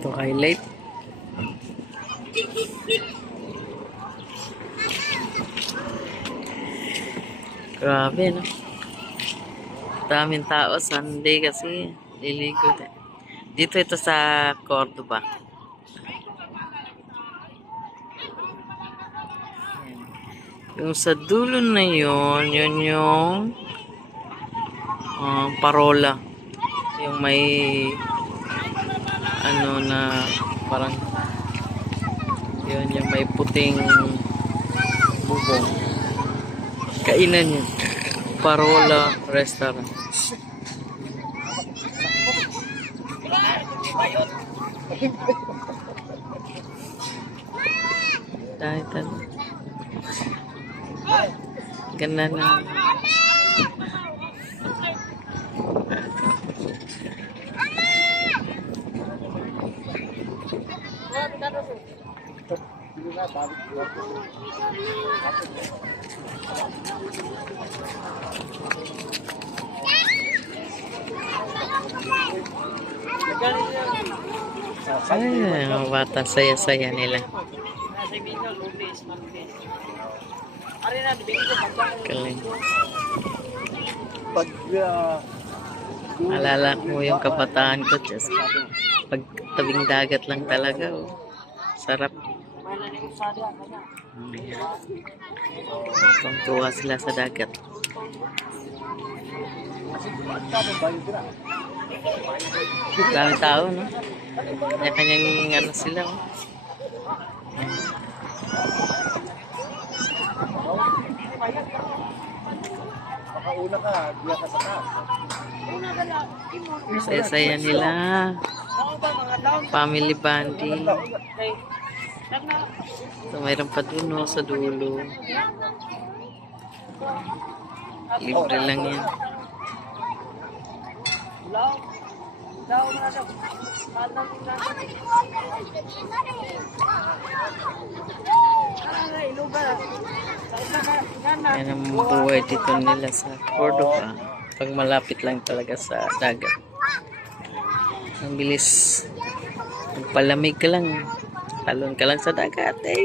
Twilight. Grabe, no? Daming tao. Sunday kasi. Liligo. Dito ito sa Cordoba. Yung sa dulo na yun, yun yung ah, parola. Yung may ano na parang yun yung may puting bubong. Kainan yun. Parola Restaurant. Dahil talo. Ganda na. Ay, mga bata, saya-saya nila. Uh, Alala ko yung kabataan ko. Just, pag tabing dagat lang talaga. Oh. Sarap. Kung tuwa sila sa dagat. Dami tao, no? Kanya-kanyang ano sila. Oh. makauna ka, diya ka sa taas. Saya-saya nila. Family bonding. So, mayroon pa dun, no, sa dulo. Libre lang yan. Yan ang buhay dito nila sa Cordova. Pag malapit lang talaga sa dagat. Ang bilis. Pagpalamig ka lang. Talon ka lang sa dagat. Eh.